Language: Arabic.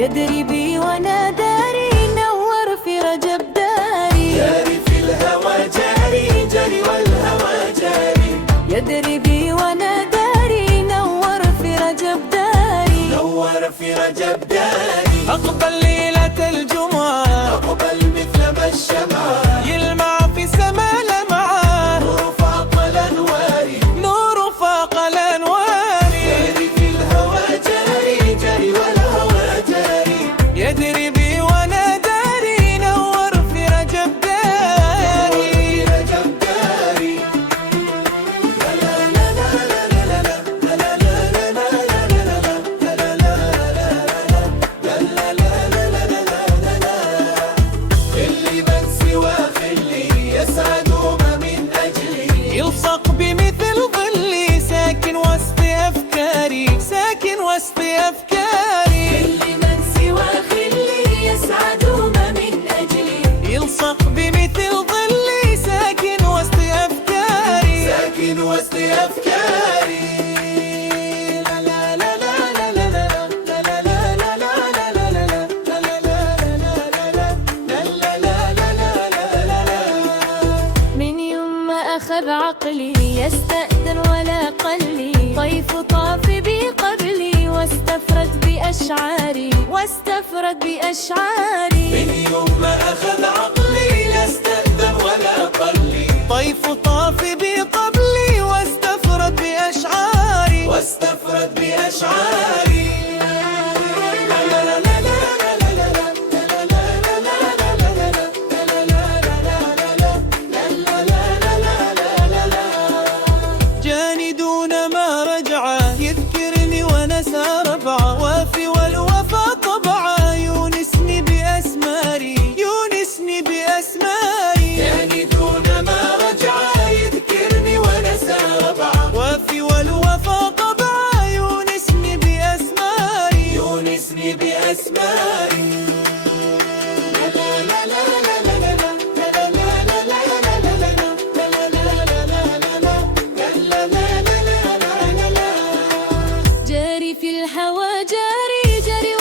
يدري بي وانا داري، نور في رجب داري. جاري في الهوى جاري، جاري والهوى جاري. يدري بي وانا داري، نور في رجب داري. نور في رجب داري. أقبل ليلة الجمعة، أقبل مثل ما الشمعة يلمع في سما لمعة. نور فاق الأنوار، نور فاق الأنوار. جاري في الهوى جاري، جاري والهوى جاري. يدري بي وانا داري، نور في رجب داري. في رجب داري. لا لا لا لا لا لا لا لا لا لا اللي من سوى خلي يسعد من أجلي. يلصق بمثل ظلي، ساكن وسط أفكاري، ساكن وسط أفكاري. اللي من سوى خلي يسعد من أجلي. يلصق بمثل ظلي، ساكن وسط أفكاري، ساكن وسط أفكاري. لا لا لا لا لا لا لا لا لا لا لا لا من يوم ما أخذ عقلي يستأذن ولا قلي. طيف طاف بي قبلي واستفرد بأشعاري، واستفرد بأشعاري. من يوم ما أخذ عقلي لا استأذن ولا قلي. طيف طاف بي قبلي واستفرد بأشعاري، واستفرد بأشعاري. لا لا لا لا لا لا لا جاني دون ما رجعه، يذكرني ونسى ربعه. وافي والوفا طبعه، يونسني بأسماري، يونسني بأسماري. يعني دون ما رجع يذكرني ونسى ربعه. وافي والوفا طبعه، يونسني بأسماري، يونسني بأسماري. جاري في الهوى جاري، جاري